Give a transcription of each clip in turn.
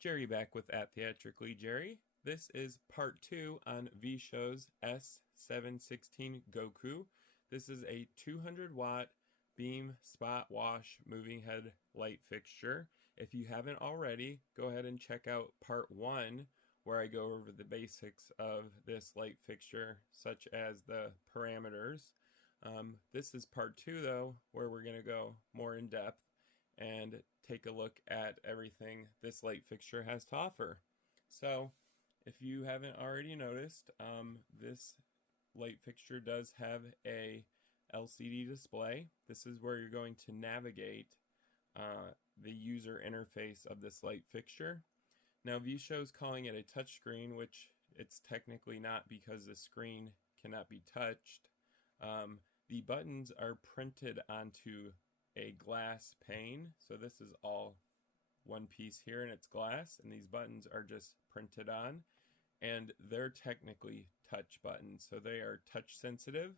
Jerry back with At Theatrically Jerry. This is part 2 on V-Show's S716 Goku. This is a 200 watt beam spot wash moving head light fixture. If you haven't already, go ahead and check out part 1 where I go over the basics of this light fixture, such as the parameters. This is part 2 though, where we're going to go more in depth and take a look at everything this light fixture has to offer. So if you haven't already noticed, this light fixture does have a LCD display. This is where you're going to navigate the user interface of this light fixture. Now V-Show's calling it a touchscreen, which it's technically not because the screen cannot be touched. The buttons are printed onto a glass pane, so this is all one piece here and it's glass, and these buttons are just printed on, and they're technically touch buttons, so they are touch sensitive.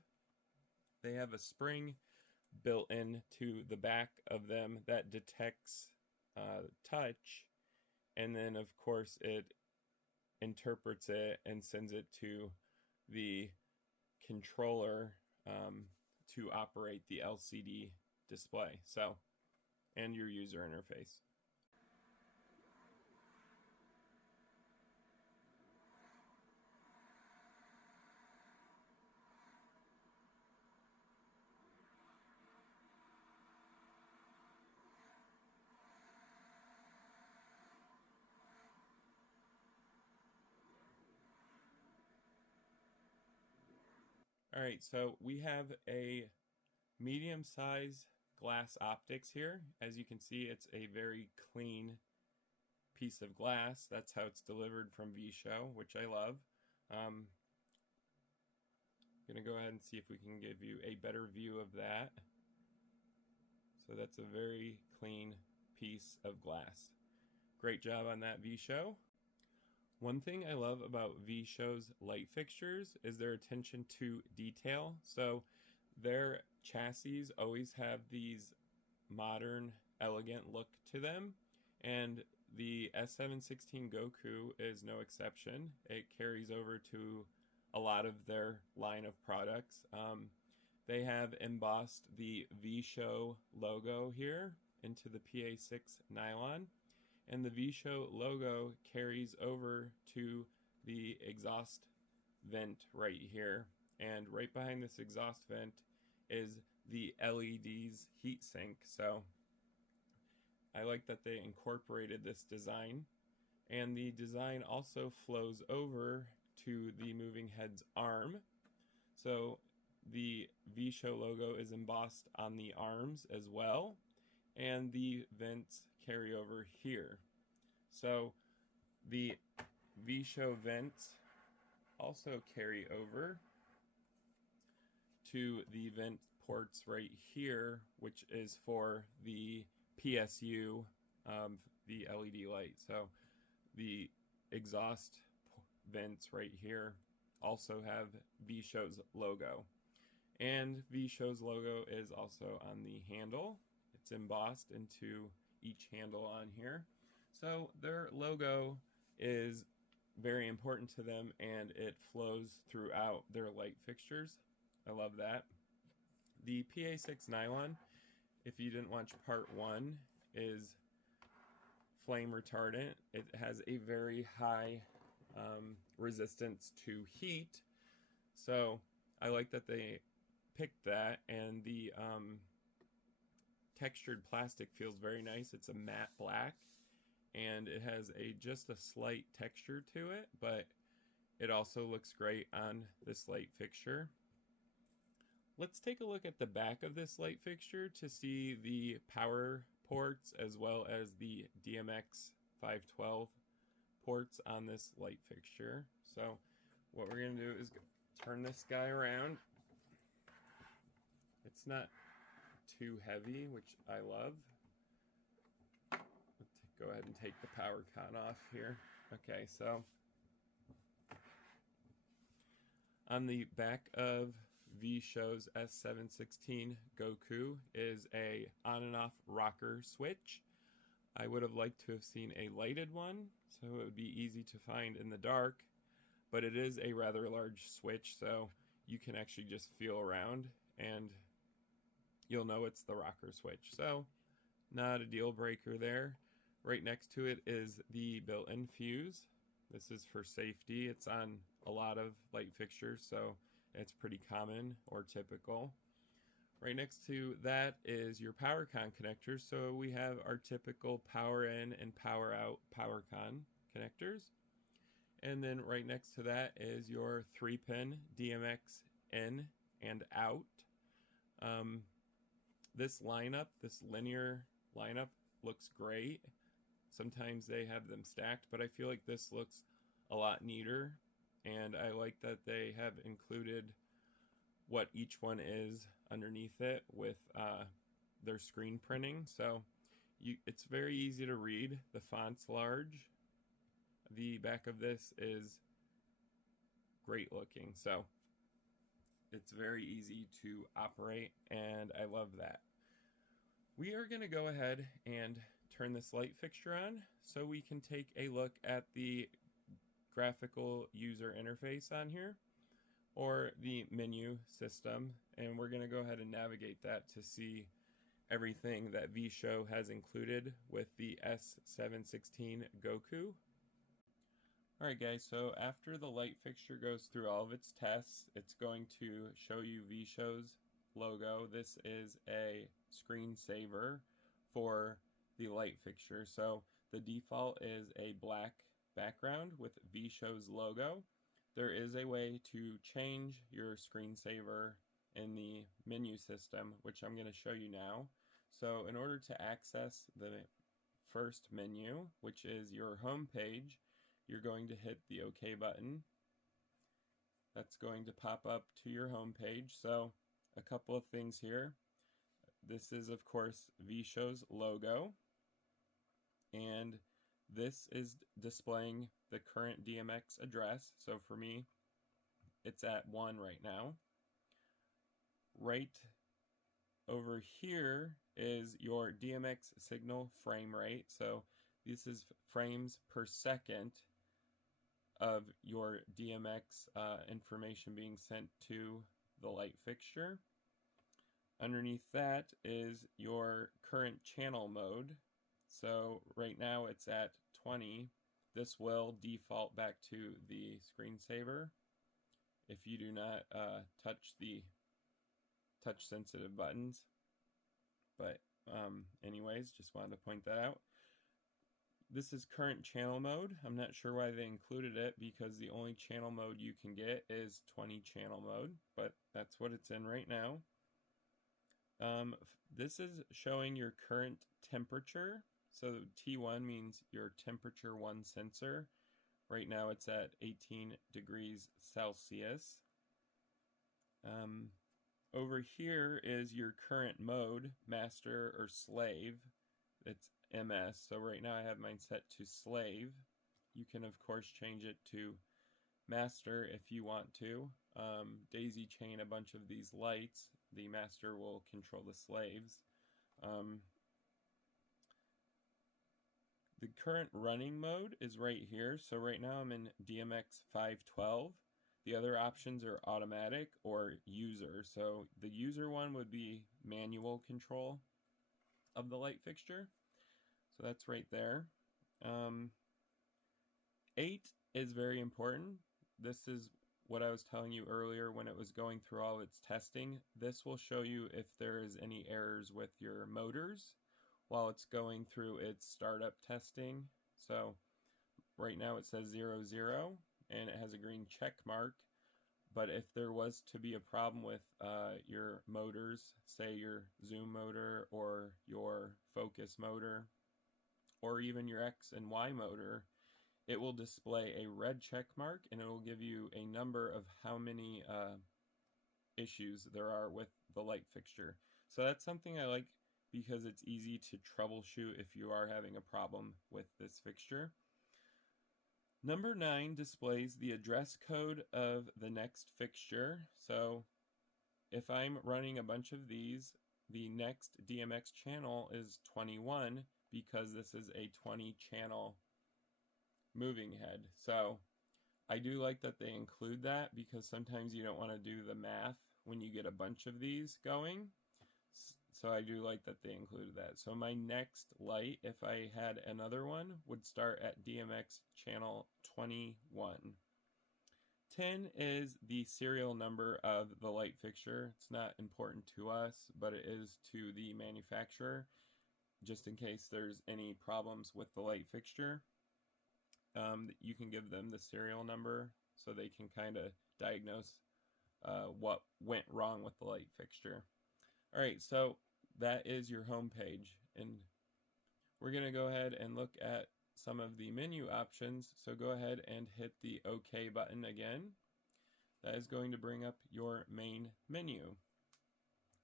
They have a spring built into the back of them that detects touch, and then of course it interprets it and sends it to the controller to operate the LCD display, so, and your user interface. Alright, so we have a medium size glass optics here. As you can see, it's a very clean piece of glass. That's how it's delivered from V-Show, which I love. I'm gonna go ahead and see if we can give you a better view of that. So that's a very clean piece of glass. Great job on that, V-Show. One thing I love about V-Show's light fixtures is their attention to detail. So their chassis always have these modern, elegant look to them, and the S716 Goku is no exception. It carries over to a lot of their line of products. They have embossed the V-Show logo here into the PA6 nylon, and the V-Show logo carries over to the exhaust vent right here. And right behind this exhaust vent is the LED's heatsink. So I like that they incorporated this design. And the design also flows over to the moving head's arm. So the V-Show logo is embossed on the arms as well. And the vents carry over here. So the V-Show vents also carry over to the vent ports right here, which is for the PSU of the LED light. So the exhaust vents right here also have V-Show's logo. And V-Show's logo is also on the handle. It's embossed into each handle on here. So their logo is very important to them, and it flows throughout their light fixtures. I love that. The PA6 nylon, if you didn't watch part 1, is flame retardant. It has a very high resistance to heat, so I like that they picked that, and the textured plastic feels very nice. It's a matte black, and it has just a slight texture to it, but it also looks great on this light fixture. Let's take a look at the back of this light fixture to see the power ports as well as the DMX 512 ports on this light fixture. So what we're going to do is turn this guy around. It's not too heavy, which I love. Let's go ahead and take the power con off here. Okay, so on the back of V-Show's S716 Goku is a on and off rocker switch. I would have liked to have seen a lighted one, so it would be easy to find in the dark, but it is a rather large switch, so you can actually just feel around and you'll know it's the rocker switch. So not a deal breaker there. Right next to it is the built-in fuse. This is for safety. It's on a lot of light fixtures, so it's pretty common or typical. Right next to that is your power con connectors. So we have our typical power in and power out power con connectors. And then right next to that is your 3-pin DMX in and out. This lineup, this linear lineup, looks great. Sometimes they have them stacked, but I feel like this looks a lot neater, and I like that they have included what each one is underneath it with their screen printing. So it's very easy to read. The font's large. The back of this is great looking, so it's very easy to operate, and I love that. We are going to go ahead and turn this light fixture on so we can take a look at the graphical user interface on here, or the menu system, and we're going to go ahead and navigate that to see everything that VShow has included with the S716 Goku. Alright guys, so after the light fixture goes through all of its tests, it's going to show you VShow's logo. This is a screensaver for the light fixture. So the default is a black background with VShow's logo. There is a way to change your screensaver in the menu system, which I'm going to show you now. So in order to access the first menu, which is your home page, you're going to hit the OK button. That's going to pop up to your home page. So a couple of things here. This is, of course, VShow's logo, and this is displaying the current DMX address. So for me, it's at 1 right now. Right over here is your DMX signal frame rate. So this is frames per second of your DMX information being sent to the light fixture. Underneath that is your current channel mode. So right now it's at 20. This will default back to the screensaver if you do not touch the touch sensitive buttons. But anyways, just wanted to point that out. This is current channel mode. I'm not sure why they included it, because the only channel mode you can get is 20 channel mode, but that's what it's in right now. This is showing your current temperature. So T1 means your temperature 1 sensor. Right now it's at 18 degrees Celsius. Over here is your current mode, master or slave. It's MS. So right now I have mine set to slave. You can of course change it to master if you want to. Daisy chain a bunch of these lights. The master will control the slaves. The current running mode is right here. So right now I'm in DMX 512. The other options are automatic or user. So the user one would be manual control of the light fixture. So that's right there. 8 is very important. This is what I was telling you earlier when it was going through all of its testing. This will show you if there is any errors with your motors while it's going through its startup testing. So right now it says 00 and it has a green check mark. But if there was to be a problem with your motors, say your zoom motor or your focus motor, or even your X and Y motor, it will display a red check mark and it will give you a number of how many issues there are with the light fixture. So that's something I like because it's easy to troubleshoot if you are having a problem with this fixture. Number 9 displays the address code of the next fixture. So if I'm running a bunch of these, the next DMX channel is 21, because this is a 20 channel moving head. So I do like that they include that, because sometimes you don't want to do the math when you get a bunch of these going. So I do like that they included that. So my next light, if I had another one, would start at DMX channel 21. 10 is the serial number of the light fixture. It's not important to us, but it is to the manufacturer, just in case there's any problems with the light fixture. You can give them the serial number so they can kind of diagnose what went wrong with the light fixture. Alright, so that is your home page, and we're going to go ahead and look at some of the menu options. So go ahead and hit the OK button again. That is going to bring up your main menu.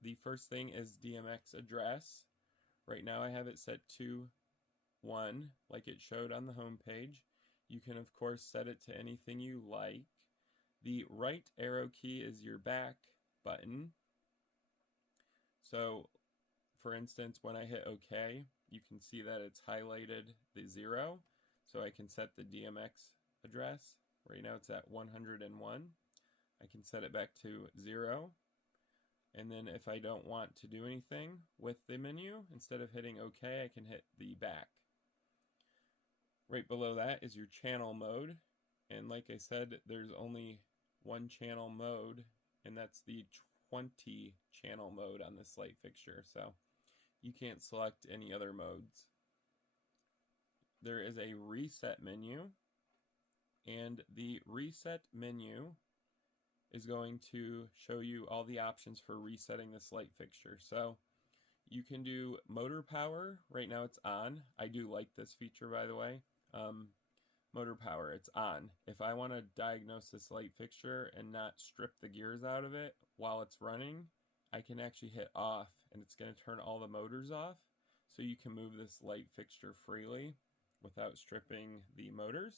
The first thing is DMX address. Right now I have it set to 1, like it showed on the home page. You can of course set it to anything you like. The right arrow key is your back button. So for instance, when I hit OK, you can see that it's highlighted the 0. So I can set the DMX address. Right now it's at 101. I can set it back to 0. And then if I don't want to do anything with the menu, instead of hitting OK, I can hit the back. Right below that is your channel mode. And like I said, there's only one channel mode, and that's the 20 channel mode on this light fixture. So you can't select any other modes. There is a reset menu, and the reset menu is going to show you all the options for resetting this light fixture. So you can do motor power. Right now it's on. I do like this feature, by the way. Motor power, it's on. If I want to diagnose this light fixture and not strip the gears out of it while it's running, I can actually hit off, and it's going to turn all the motors off, so you can move this light fixture freely without stripping the motors.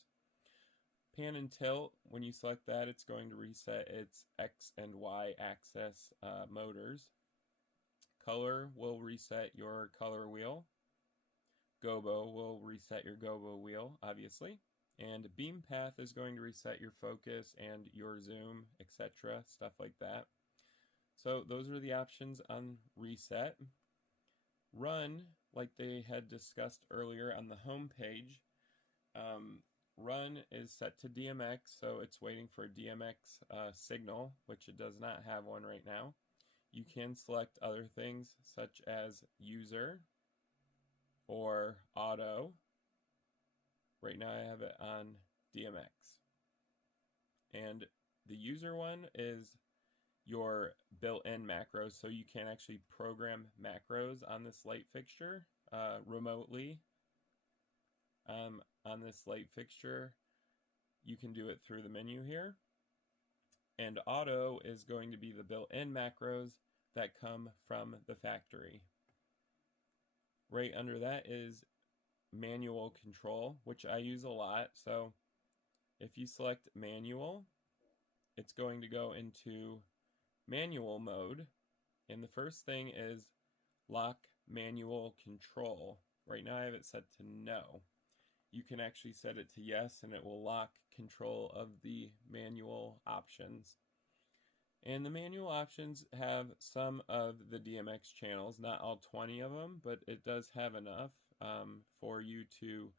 Pan and tilt, when you select that, it's going to reset its X and Y axis motors. Color will reset your color wheel. Gobo will reset your gobo wheel, obviously. And beam path is going to reset your focus and your zoom, etc., stuff like that. So those are the options on reset. Run, like they had discussed earlier on the home page, run is set to DMX, so it's waiting for a DMX signal, which it does not have one right now. You can select other things such as user or auto. Right now I have it on DMX. And the user one is your built-in macros, so you can actually program macros on this light fixture remotely. On this light fixture, you can do it through the menu here. And auto is going to be the built-in macros that come from the factory. Right under that is manual control, which I use a lot. So if you select manual, it's going to go into manual mode, and the first thing is lock manual control. Right now I have it set to no. You can actually set it to yes, and it will lock control of the manual options. And the manual options have some of the DMX channels, not all 20 of them, but it does have enough for you to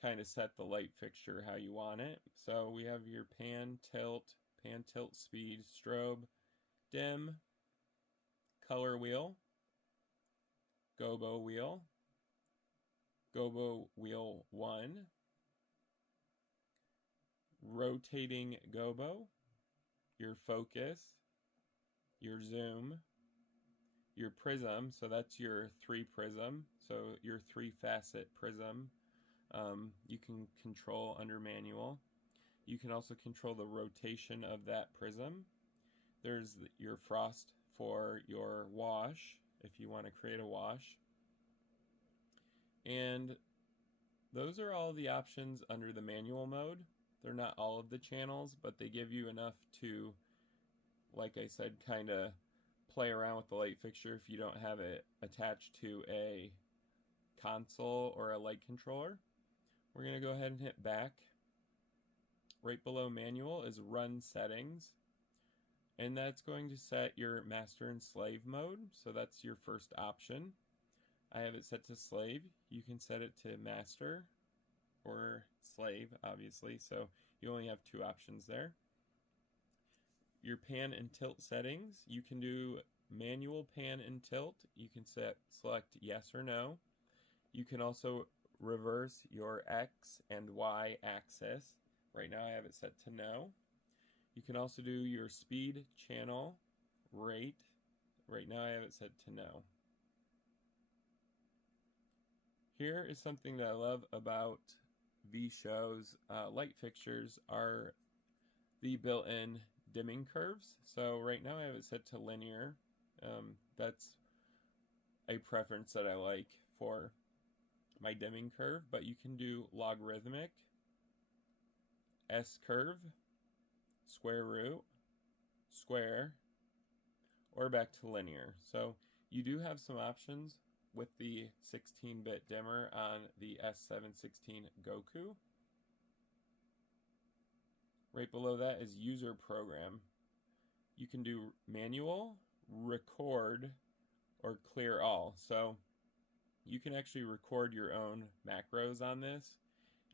kind of set the light fixture how you want it. So we have your pan, tilt speed, strobe, dim, color wheel, gobo wheel 1, rotating gobo, your focus, your zoom, your prism, so that's your 3 prism, so your 3 facet prism, you can control under manual. You can also control the rotation of that prism. There's your frost for your wash, if you want to create a wash. And those are all the options under the manual mode. They're not all of the channels, but they give you enough to, like I said, kind of play around with the light fixture if you don't have it attached to a console or a light controller. We're going to go ahead and hit back. Right below manual is run settings, and that's going to set your master and slave mode. So that's your first option. I have it set to slave. You can set it to master or slave, obviously, so you only have two options there. Your pan and tilt settings, you can do manual pan and tilt. You can select yes or no. You can also reverse your X and Y axis. Right now I have it set to no. You can also do your speed, channel, rate. Right now I have it set to no. Here is something that I love about V-Show's light fixtures are the built-in dimming curves. So right now I have it set to linear. That's a preference that I like for my dimming curve, but you can do logarithmic, S-curve, square root, square, or back to linear. So you do have some options with the 16-bit dimmer on the S716 Goku. Right below that is user program. You can do manual, record, or clear all. So you can actually record your own macros on this,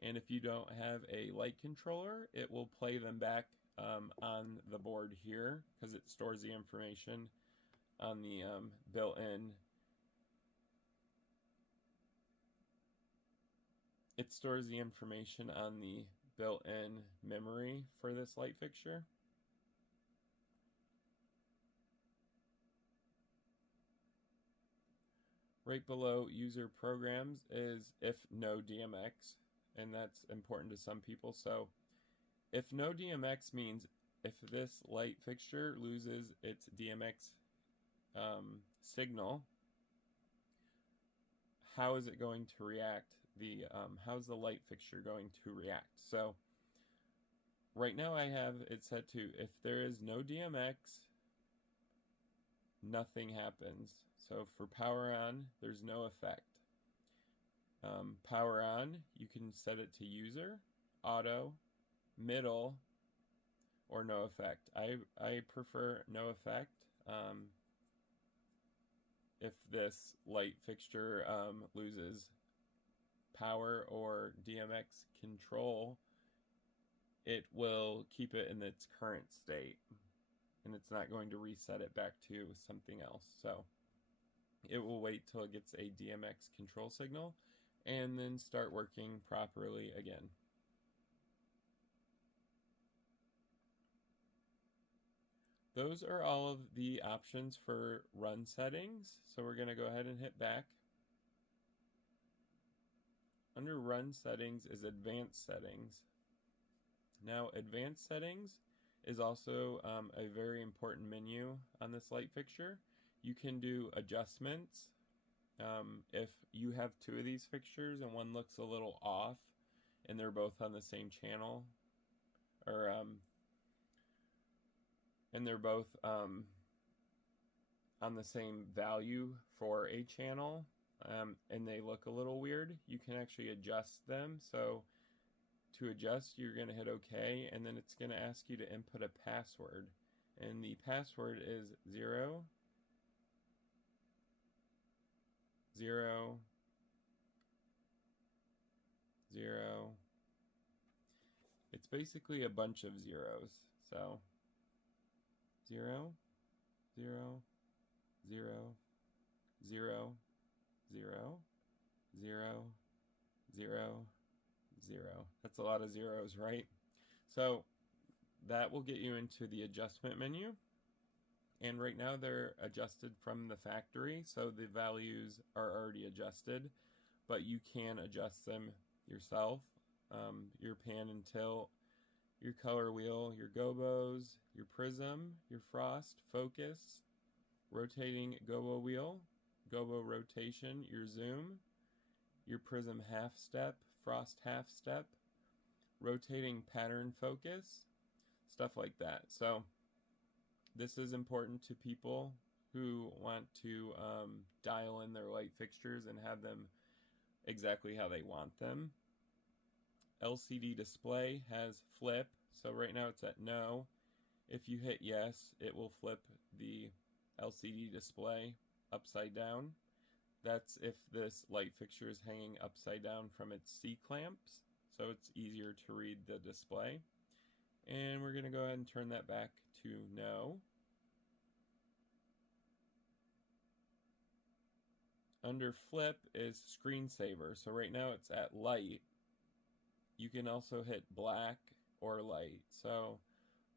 and if you don't have a light controller, it will play them back on the board here, because it stores the information on the built-in. It stores the information on the built-in memory for this light fixture. Right below user programs is if no DMX, and that's important to some people. So if no DMX means if this light fixture loses its DMX signal, how is it going to react? How's the light fixture going to react? So right now I have it set to if there is no DMX, nothing happens. So for power on, there's no effect. Power on, you can set it to user, auto, middle, or no effect. I prefer no effect. If this light fixture loses power or DMX control, it will keep it in its current state, and it's not going to reset it back to something else. So it will wait till it gets a DMX control signal and then start working properly again. Those are all of the options for run settings. So we're going to go ahead and hit back. Under run settings is advanced settings. Now advanced settings is also a very important menu on this light fixture. You can do adjustments. If you have two of these fixtures and one looks a little off and they're both on the same channel, or and they're both on the same value for a channel, and they look a little weird, you can actually adjust them. So to adjust, you're going to hit OK, and then it's going to ask you to input a password, and the password is 0 0 0. It's basically a bunch of zeros. So 0 0 0 0 0 0 0 0. That's a lot of zeros, right? So that will get you into the adjustment menu. And right now they're adjusted from the factory, so the values are already adjusted, but you can adjust them yourself. Your pan and tilt, your color wheel, your gobos, your prism, your frost, focus, rotating gobo wheel, gobo rotation, your zoom, your prism half step, frost half step, rotating pattern focus, stuff like that. So this is important to people who want to dial in their light fixtures and have them exactly how they want them. LCD display has flip, so right now it's at no. If you hit yes, it will flip the LCD display upside down. That's if this light fixture is hanging upside down from its C-clamps, so it's easier to read the display. And we're going to go ahead and turn that back to no. Under flip is screensaver, so right now it's at light. You can also hit black or light. So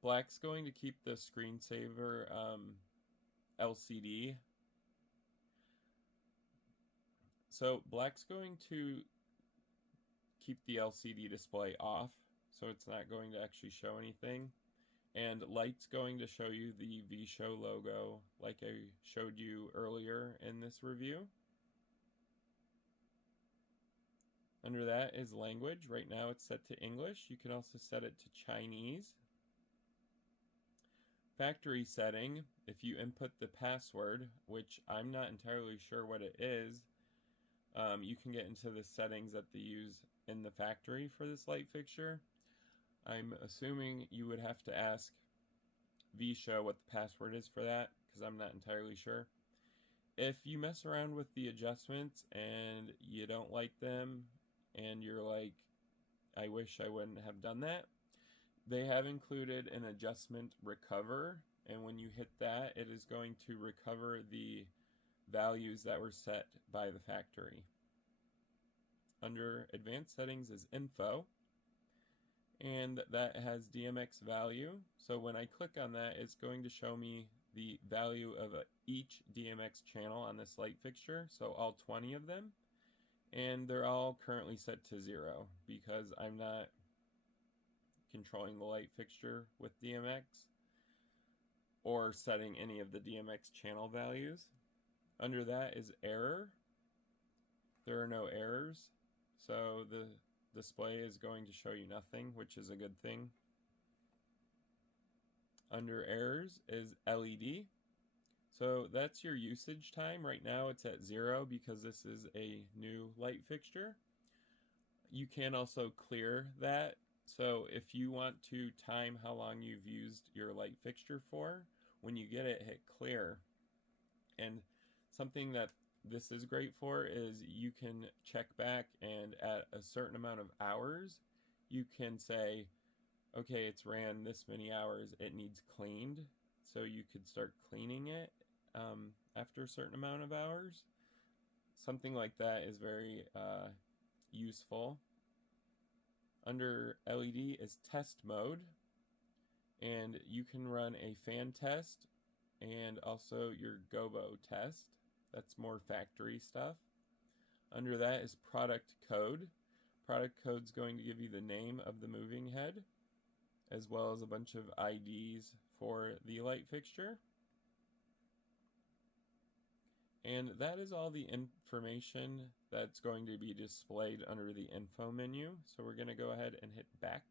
black's going to keep the screensaver LCD. So black's going to keep the LCD display off, so it's not going to actually show anything. And light's going to show you the VShow logo like I showed you earlier in this review. Under that is language. Right now it's set to English. You can also set it to Chinese. Factory setting, if you input the password, which I'm not entirely sure what it is, you can get into the settings that they use in the factory for this light fixture. I'm assuming you would have to ask VShow what the password is for that, because I'm not entirely sure. If you mess around with the adjustments and you don't like them, and you're like, I wish I wouldn't have done that, they have included an adjustment recover, and when you hit that, it is going to recover the values that were set by the factory. Under advanced settings is info, and that has DMX value. So when I click on that, it's going to show me the value of each DMX channel on this light fixture, so all 20 of them. And they're all currently set to 0 because I'm not controlling the light fixture with DMX or setting any of the DMX channel values. Under that is error. There are no errors, so the display is going to show you nothing, which is a good thing. Under errors is LED. So that's your usage time. Right now it's at 0 because this is a new light fixture. You can also clear that. So if you want to time how long you've used your light fixture for, when you get it, hit clear. And something that this is great for is you can check back, and at a certain amount of hours, you can say, okay, it's ran this many hours, it needs cleaned. So you could start cleaning it after a certain amount of hours. Something like that is very useful. Under LED is test mode, and you can run a fan test and also your gobo test. That's more factory stuff. Under that is product code. Product code's going to give you the name of the moving head, as well as a bunch of IDs for the light fixture. And that is all the information that's going to be displayed under the info menu. So we're going to go ahead and hit back.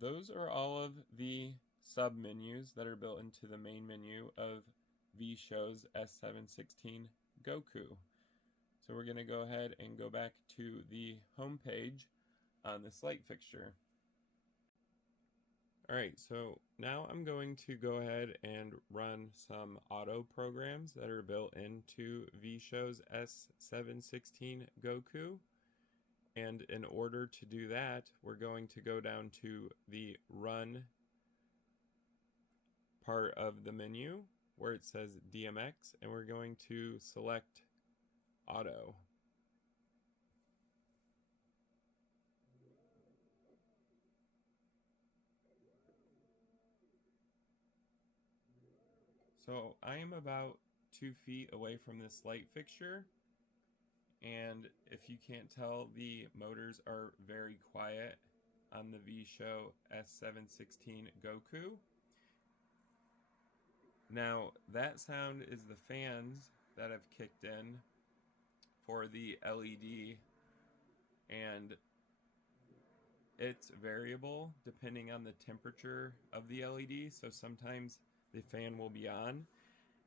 Those are all of the sub-menus that are built into the main menu of VShow's S716 Goku. So we're going to go ahead and go back to the home page on this light fixture. Alright, so now I'm going to go ahead and run some auto programs that are built into VShow's S716 Goku. And in order to do that, we're going to go down to the Run part of the menu where it says DMX, and we're going to select Auto. So I am about 2 feet away from this light fixture, and if you can't tell, the motors are very quiet on the VShow S716 Goku. Now that sound is the fans that have kicked in for the LED, and it's variable depending on the temperature of the LED, so sometimes the fan will be on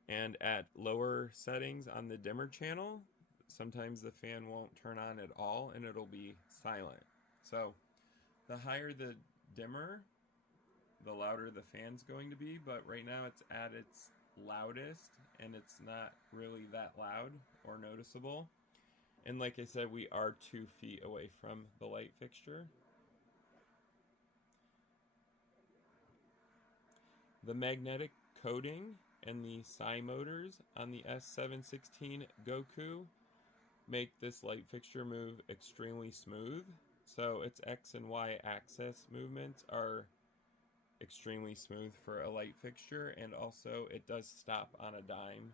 And at lower settings on the dimmer channel, sometimes the fan won't turn on at all and it'll be silent. So the higher the dimmer, the louder the fan's going to be, but right now it's at its loudest and it's not really that loud or noticeable. And like I said, we are 2 feet away from the light fixture. The magnetic coating and the psi motors on the S716 Goku make this light fixture move extremely smooth. So its X and Y axis movements are extremely smooth for a light fixture, and also it does stop on a dime.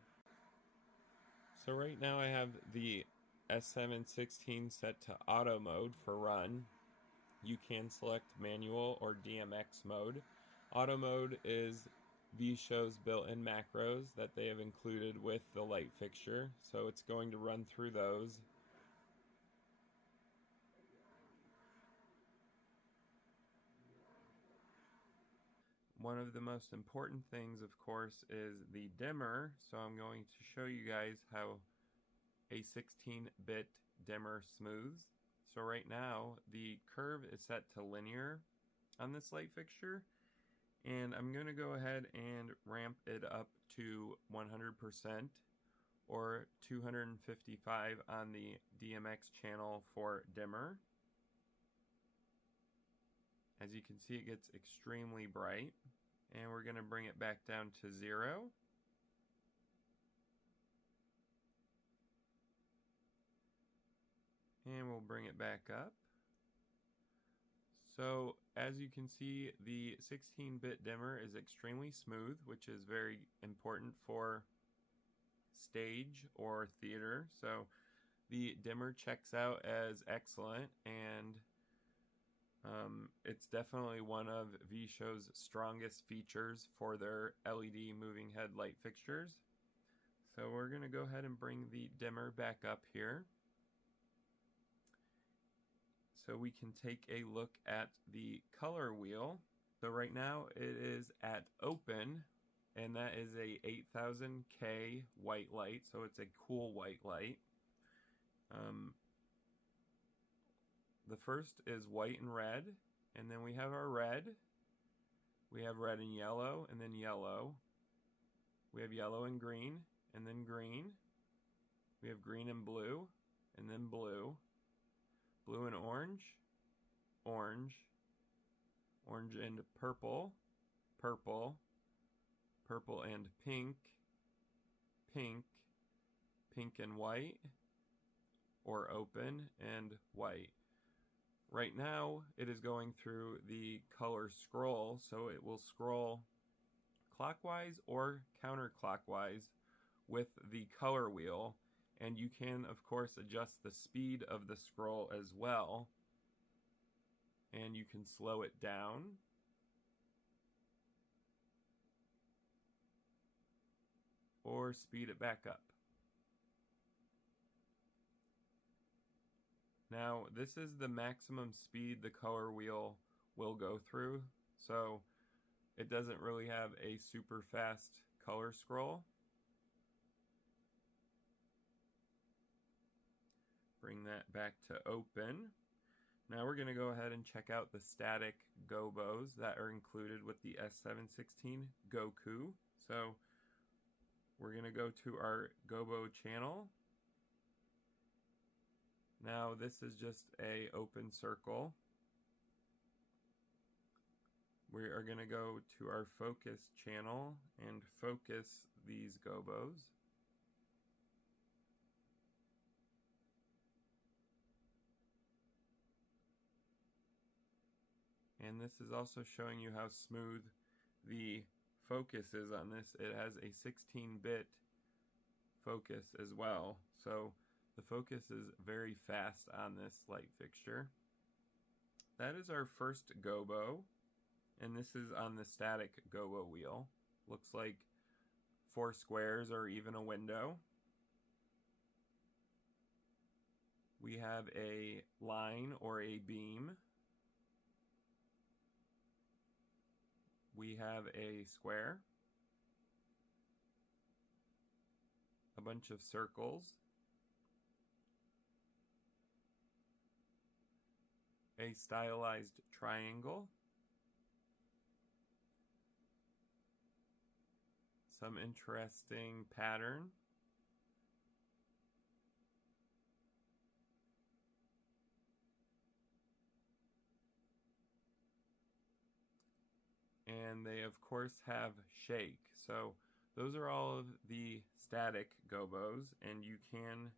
So right now I have the S716 set to auto mode for run. You can select manual or DMX mode. Auto mode is VShow's built-in macros that they have included with the light fixture, so it's going to run through those. One of the most important things, of course, is the dimmer, so I'm going to show you guys how a 16-bit dimmer smooths. So right now, the curve is set to linear on this light fixture, and I'm going to go ahead and ramp it up to 100% or 255 on the DMX channel for dimmer. As you can see, it gets extremely bright, and we're going to bring it back down to 0. And we'll bring it back up. So as you can see, the 16-bit dimmer is extremely smooth, which is very important for stage or theater. So the dimmer checks out as excellent, and it's definitely one of VShow's strongest features for their LED moving head light fixtures. So we're going to go ahead and bring the dimmer back up here, so we can take a look at the color wheel. So right now it is at open, and that is a 8000K white light, so it's a cool white light. The first is white and red, and then we have our red. We have red and yellow, and then yellow. We have yellow and green, and then green. We have green and blue, and then blue. Blue and orange, orange, orange and purple, purple, purple and pink, pink, pink and white, or open and white. Right now it is going through the color scroll, so it will scroll clockwise or counterclockwise with the color wheel, and you can of course adjust the speed of the scroll as well, and you can slow it down or speed it back up. Now this is the maximum speed the color wheel will go through, so it doesn't really have a super fast color scroll. Bring that back to open. Now we're going to go ahead and check out the static Gobos that are included with the S716 Goku. So we're going to go to our Gobo channel. Now this is just a open circle. We are going to go to our focus channel and focus these Gobos. And this is also showing you how smooth the focus is on this. It has a 16-bit focus as well, so the focus is very fast on this light fixture. That is our first gobo, and this is on the static gobo wheel. Looks like 4 squares or even a window. We have a line or a beam. We have a square. a bunch of circles, a stylized triangle, some interesting pattern, and they of course have shake. So those are all of the static gobos, and you can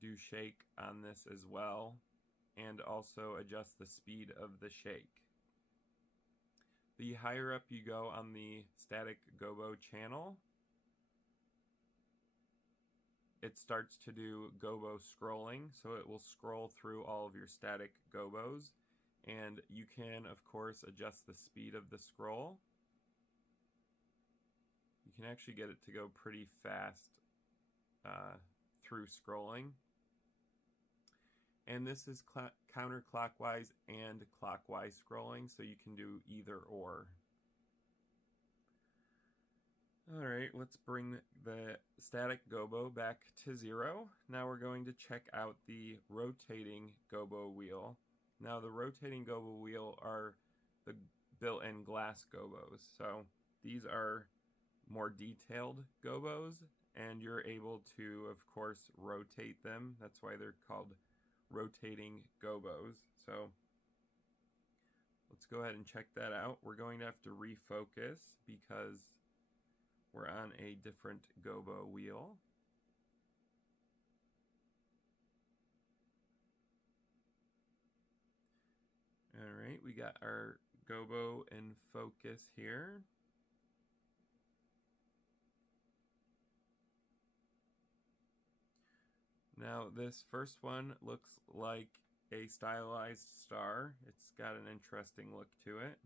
do shake on this as well, and also adjust the speed of the shake. The higher up you go on the static gobo channel, it starts to do gobo scrolling, so it will scroll through all of your static gobos, and you can of course adjust the speed of the scroll. You can actually get it to go pretty fast through scrolling. And this is counterclockwise and clockwise scrolling, so you can do either or. Alright, let's bring the static gobo back to 0. Now we're going to check out the rotating gobo wheel. Now the rotating gobo wheel are the built-in glass gobos. So these are more detailed gobos, and you're able to, of course, rotate them. That's why they're called rotating gobos. So let's go ahead and check that out. We're going to have to refocus because we're on a different gobo wheel. Alright, we got our gobo in focus here. Now this first one looks like a stylized star. It's got an interesting look to it.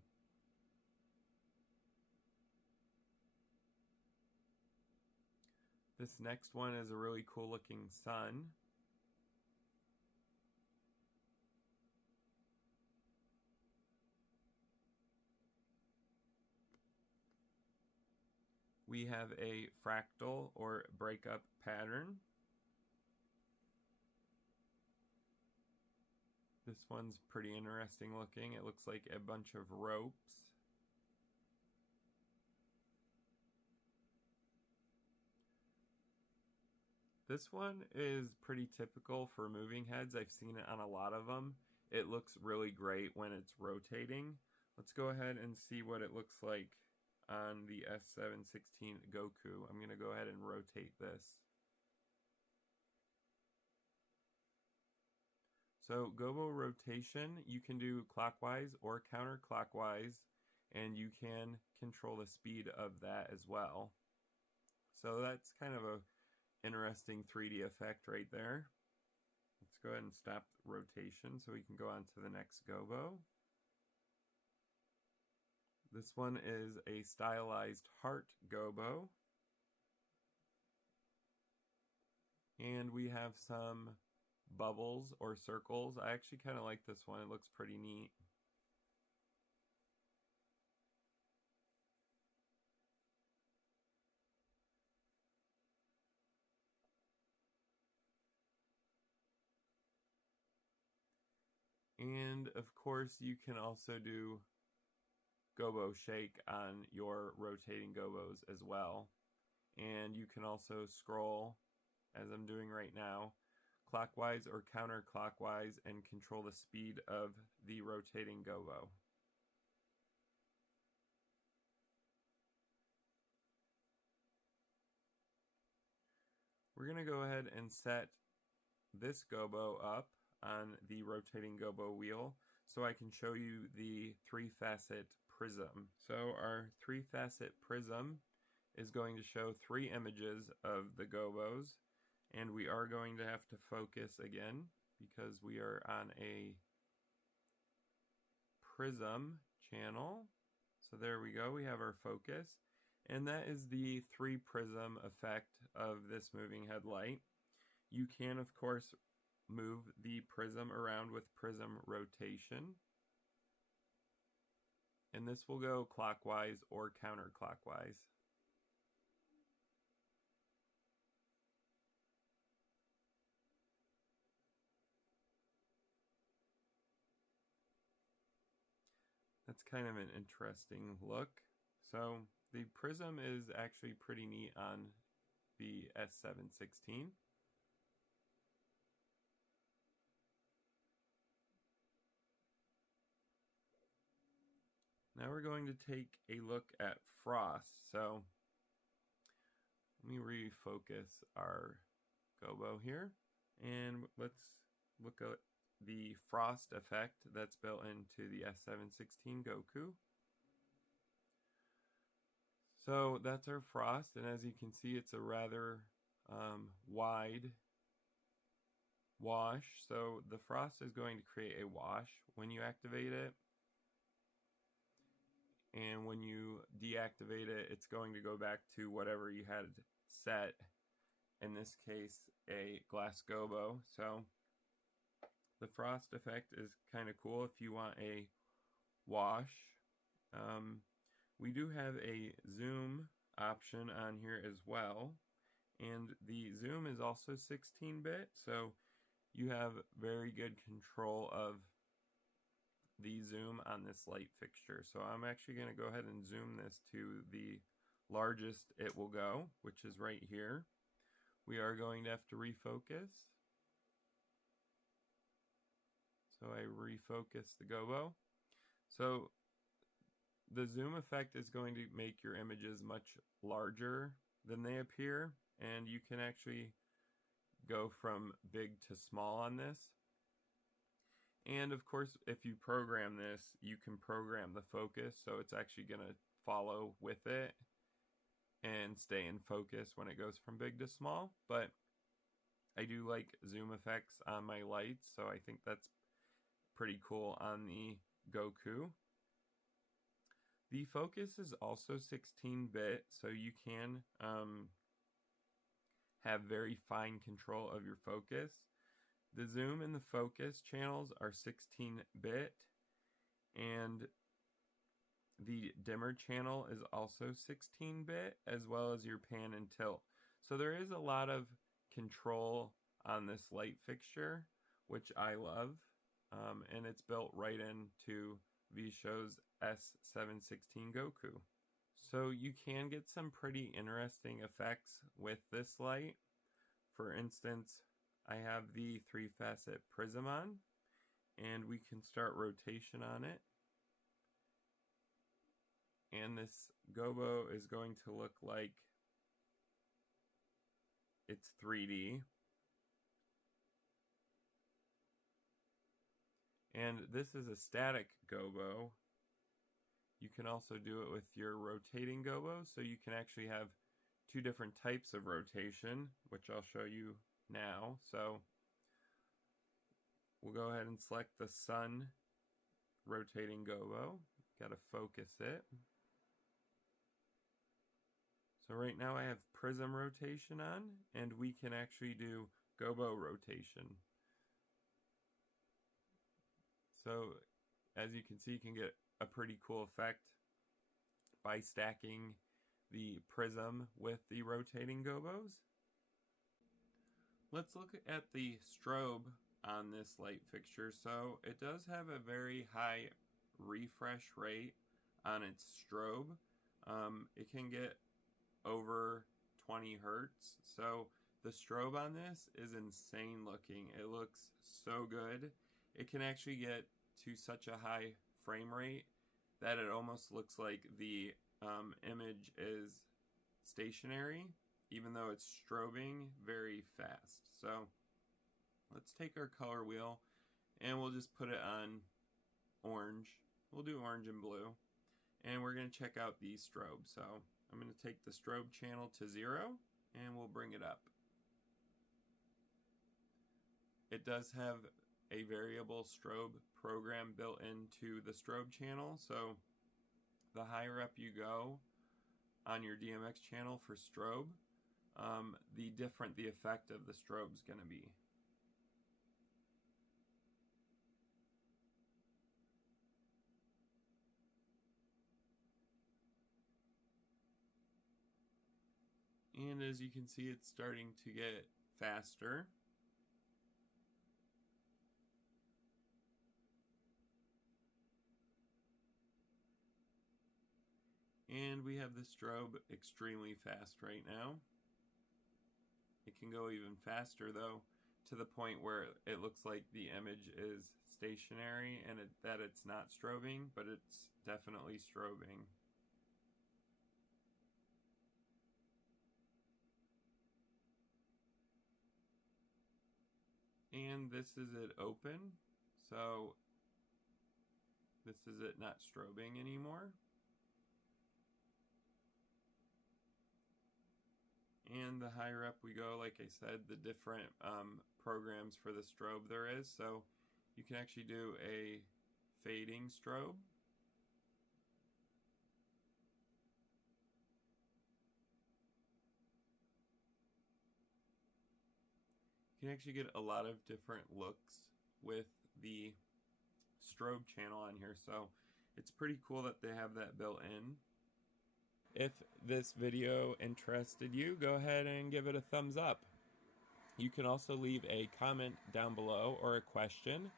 This next one is a really cool looking sun. We have a fractal or breakup pattern. This one's pretty interesting looking. It looks like a bunch of ropes. This one is pretty typical for moving heads. I've seen it on a lot of them. It looks really great when it's rotating. Let's go ahead and see what it looks like on the S716 Goku. I'm going to go ahead and rotate this. So gobo rotation, you can do clockwise or counterclockwise, and you can control the speed of that as well. So that's kind of a interesting 3D effect right there. Let's go ahead and stop rotation so we can go on to the next gobo. This one is a stylized heart gobo. And we have some bubbles or circles. I actually kind of like this one. It looks pretty neat. And of course you can also do gobo shake on your rotating gobos as well. And you can also scroll, as I'm doing right now, clockwise or counterclockwise and control the speed of the rotating gobo. We're going to go ahead and set this gobo up on the rotating gobo wheel so I can show you the 3-facet prism. So our 3-facet prism is going to show 3 images of the gobos, and we are going to have to focus again because we are on a prism channel. So there we go, we have our focus, and that is the 3 prism effect of this moving headlight. You can of course move the prism around with prism rotation, and this will go clockwise or counterclockwise. That's kind of an interesting look. So the Prism is actually pretty neat on the S716. Now we're going to take a look at frost. So let me refocus our gobo here, and let's look at the frost effect that's built into the S716 Goku. So that's our frost, and as you can see, it's a rather wide wash. So the frost is going to create a wash when you activate it, and when you deactivate it, it's going to go back to whatever you had set, in this case a glass gobo. So the frost effect is kind of cool if you want a wash. We do have a zoom option on here as well, and the zoom is also 16-bit, so you have very good control of the zoom on this light fixture. So I'm actually going to go ahead and zoom this to the largest it will go, which is right here. We are going to have to refocus. So I refocus the gobo. So the zoom effect is going to make your images much larger than they appear, and you can actually go from big to small on this. And of course, if you program this, you can program the focus, so it's actually going to follow with it and stay in focus when it goes from big to small. But I do like zoom effects on my lights, so I think that's pretty cool on the Goku. The focus is also 16-bit, so you can have very fine control of your focus. The zoom and the focus channels are 16-bit, and the dimmer channel is also 16-bit, as well as your pan and tilt. So there is a lot of control on this light fixture, which I love, and it's built right into VShow's S716 Goku. So you can get some pretty interesting effects with this light. For instance, I have the 3-facet Prism on, and we can start rotation on it. And this gobo is going to look like it's 3D. And this is a static gobo. You can also do it with your rotating gobo, so you can actually have two different types of rotation, which I'll show you now. So we'll go ahead and select the sun rotating gobo. Got to focus it. So right now I have prism rotation on, and we can actually do gobo rotation. So as you can see, you can get a pretty cool effect by stacking the prism with the rotating gobos. Let's look at the strobe on this light fixture. So it does have a very high refresh rate on its strobe. It can get over 20 hertz. So the strobe on this is insane looking. It looks so good. It can actually get to such a high frame rate that it almost looks like the image is stationary, even though it's strobing very fast. So let's take our color wheel and we'll just put it on orange. We'll do orange and blue, and we're going to check out the strobe. So I'm going to take the strobe channel to 0 and we'll bring it up. It does have a variable strobe program built into the strobe channel, so the higher up you go on your DMX channel for strobe, the different the effect of the strobe is going to be. And as you can see, it's starting to get faster. And we have the strobe extremely fast right now. It can go even faster though, to the point where it looks like the image is stationary and that it's not strobing, but it's definitely strobing. And this is it open, so this is it not strobing anymore. And the higher up we go, like I said, the different programs for the strobe there is. So you can actually do a fading strobe. You can actually get a lot of different looks with the strobe channel on here, so it's pretty cool that they have that built in. If this video interested you, go ahead and give it a thumbs up. You can also leave a comment down below or a question.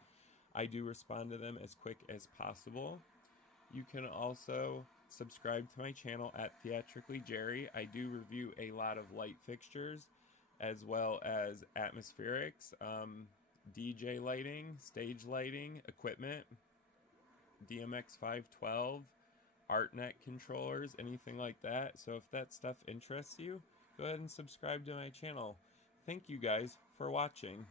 I do respond to them as quick as possible. You can also subscribe to my channel at Theatrically Jerry. I do review a lot of light fixtures as well as atmospherics, DJ lighting, stage lighting, equipment, DMX 512, ArtNet controllers, anything like that. So if that stuff interests you, go ahead and subscribe to my channel. Thank you guys for watching.